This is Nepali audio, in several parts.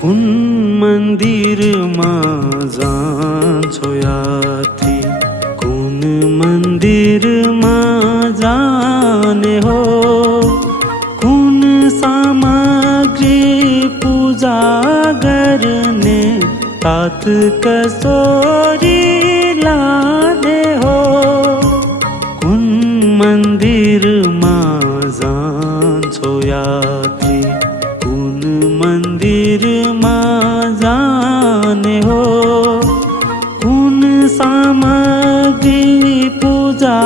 कुन मन्दिरमा जान्छौ यात्री, कुन मन्दिरमा जाने हो, कुन सामग्री पूजा गर्ने साथ कसोरी लाने हो। कुन मन्दिरमा जान्छौ यात्री, कुन मन्दिरमा जाने हो, कुन सामग्री पूजा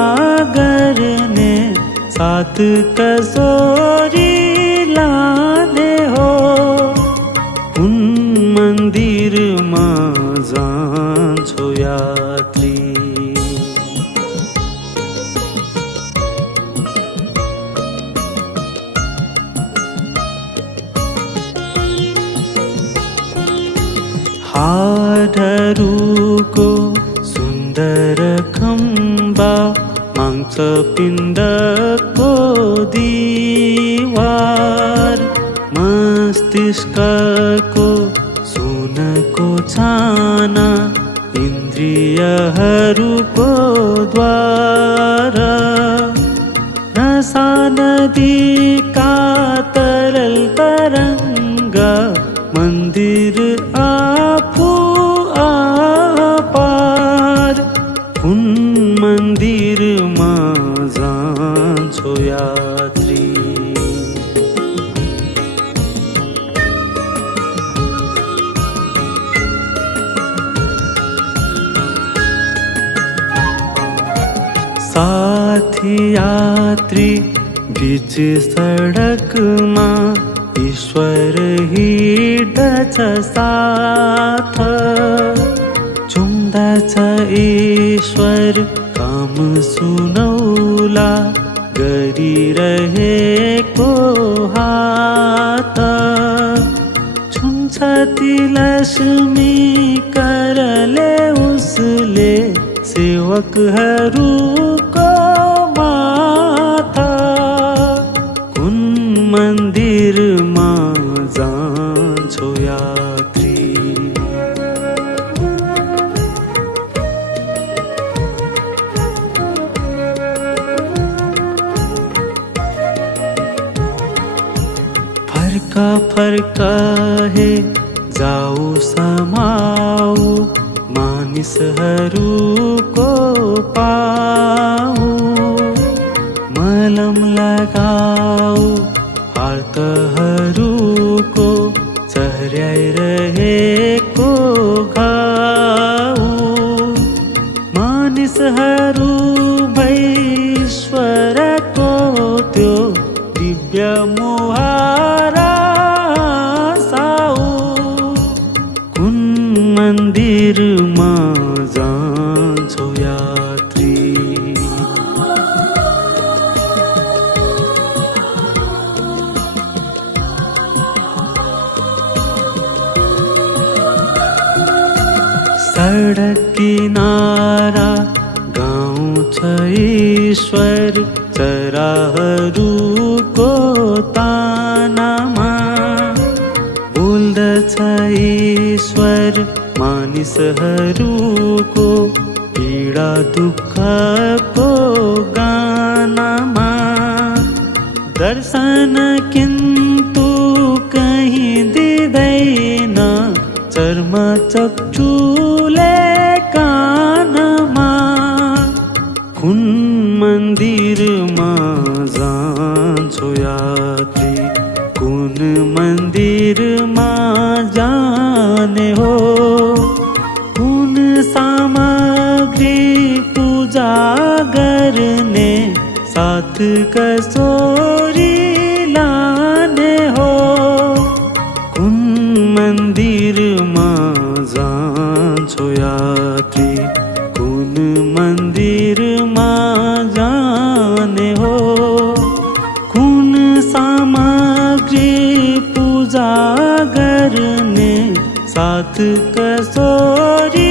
गर्ने साथ कसोरी लाने हो। कुन मन्दिरमा जान्छौ यात्री। हाडहरूको सुन्दर खम्बा, मांसपिण्डको दिवार, मस्तिष्कको सुनको छाना, इन्द्रियहरूको द्वार, नसा नदीका तरल तरङ्ग, मन्दिर आफू आपार। कुन मन्दिरमा जान्छौ यात्री। साथी यात्री बीच सडकमा, ईश्वर हिँड्दछ साथ, झुम्दछ ईश्वर काम सुनौला, गरिरहेको हात, छुन्छ ती लक्ष्मी करले उसले सेवकहरूको माथा। कुन मन्दिरमा जान्छौ यात्री। फर्का फर्का हे जाऊ समाऊ, मानिसहरूको पाऊ, मलम लगाऊ आर्तहरूको, चर्याइरहेको घाउ, मानिसहरू भैश्वरको त्यो दिव्य मुहारा साऊ। कुन मन्दिरमा जान्छौ यात्री। सडक किनारा गाउँ छ ईश्वर, चराहरूको तानामा, बोल्दछ ईश्वर मानिसहरूको पीडा दुःखको गानामा। दर्शन किन्तु कहीँ दिँदैन, चर्म चक्षुले कानमा। कुन मन्दिरमा जान्छौ यात्री, कुन मन्दिरमा जाने हो, कुन सामग्री पूजा गर्ने साथ कसोरी लाने हो। कुन मन्दिरमा जान्छौ यात्री, कुन मन्दिरमा जाने हो, कुन सामग्री पूजा गर्ने साथ कसोरी